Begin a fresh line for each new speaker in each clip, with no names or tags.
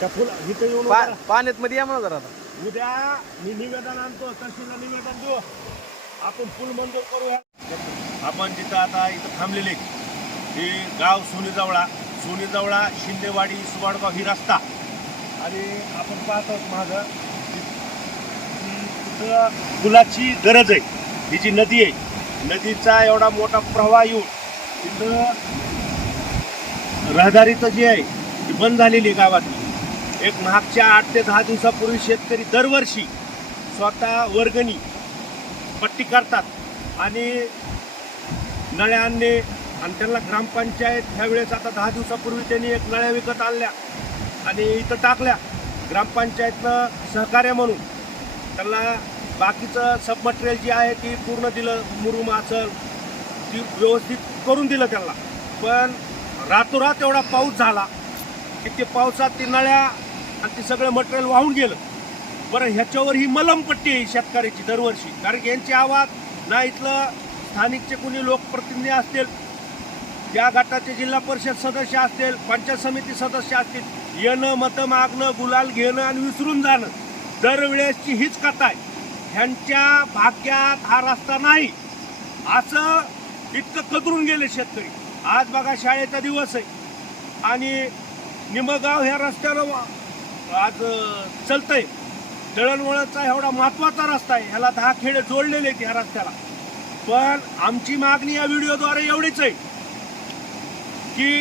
त्या फुला इथं येऊन
पा-. पाण्यात मध्ये या म्हणा जरा आता.
उद्या मी निवेदन आणतो तहसीलला निवेदन देऊ. आपण पूल मंजूर करूया. आपण जिथं आता इथं थांबलेले हे गाव सोनीजवळा. सोनीजवळा शिंदेवाडी सुवाडगाव ही रस्ता. आणि आपण पाहतो माझं तिथं पुलाची गरज आहे. ही जी नदी आहे नदीचा एवढा मोठा प्रवाह येऊन तिथं रहदारीचं जे आहे ती बंद झालेली आहे गावातली. एक मागच्या आठ ते दहा दिवसापूर्वी शेतकरी दरवर्षी स्वतः वर्गणी पट्टी करतात आणि नळ्या आणणे आणि त्यांना ग्रामपंचायत ह्यावेळेस आता दहा दिवसापूर्वी त्यांनी एक नळ्या विकत आणल्या आणि इथं टाकल्या. ग्रामपंचायतनं सहकार्य म्हणून त्यांना बाकीचं सब मटेरियल जे आहे ती पूर्ण दिलं मुरुम असल ती व्यवस्थित करून दिलं त्यांना. पण रातोरात एवढा पाऊस झाला की ते पावसात तिनाळ्या नळ्या आणि ते सगळं मटेरियल वाहून गेलं. बरं ह्याच्यावर ही मलमपट्टी आहे शेतकऱ्याची दरवर्षी. कारण की यांची आवाज ना इथलं स्थानिकचे कोणी लोकप्रतिनिधी असतील या गटाचे जिल्हा परिषद सदस्य असतील पंचायत समिती सदस्य असतील येणं मतं मागणं गुलाल घेणं आणि विसरून जाणं दरवेळेसची हीच कथा आहे. ह्यांच्या भाग्यात हा रस्ता नाही. असं इतकं कदरून गेले शेतकरी. आज बघा शाळेचा दिवस आहे. आणि निमगाव ह्या रस्त्यानं आज चलतंय. दळणवळणचा एवढा महत्त्वाचा रस्ता आहे. ह्याला दहा खेडे जोडलेले आहेत ह्या रस्त्याला. पण आमची मागणी या व्हिडिओद्वारे एवढीच आहे की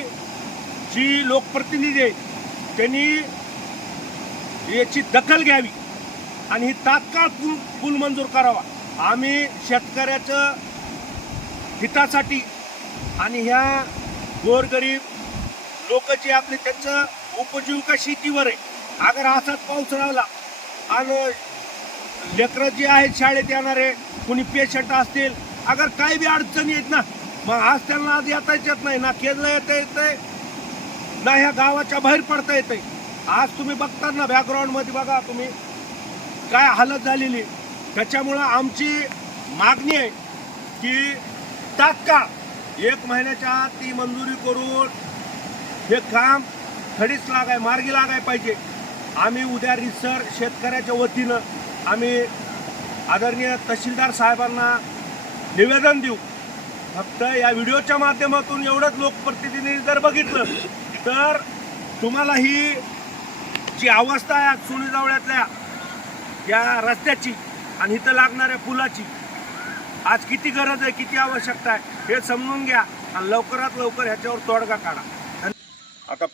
जी लोकप्रतिनिधी आहेत त्यांनी याची दखल घ्यावी आणि ही तात्काळ पूल पूल मंजूर करावा. आम्ही शेतकऱ्याचं हितासाठी आणि ह्या गोरगरीब लोक जे आपले त्यांचं उपजीविका शेतीवर आहे. अगर असाच पाऊस राहिला आणि लेकरं जे आहेत शाळेत येणारे कुणी पेशंट असतील अगर काही बी अडचणी आहेत ना मग आज त्यांना आज येता येत नाही ना खेळला येता येतंय ना ह्या गावाच्या बाहेर पडता येतंय. आज तुम्ही बघता ना बॅकग्राऊंडमध्ये बघा तुम्ही काय हालत झालेली. त्याच्यामुळं आमची मागणी आहे की तात्काळ एक महिन्याच्या आत ती मंजुरी करून हे काम खडीच लागाय मार्गी लागाय पाहिजे. आम्ही उद्या रिसर शेतकऱ्याच्या वतीनं आम्ही आदरणीय तहसीलदार साहेबांना निवेदन देऊ. फक्त या व्हिडिओच्या माध्यमातून एवढंच लोकप्रतिनिधी जर बघितलं तर तुम्हाला ही जी अवस्था आहे आज या रस्त्याची आणि इथं लागणाऱ्या पुलाची आज किती गरज आहे किती आवश्यकता आहे हे समजून घ्या आणि लवकरात लवकर ह्याच्यावर तोडगा काढा. आता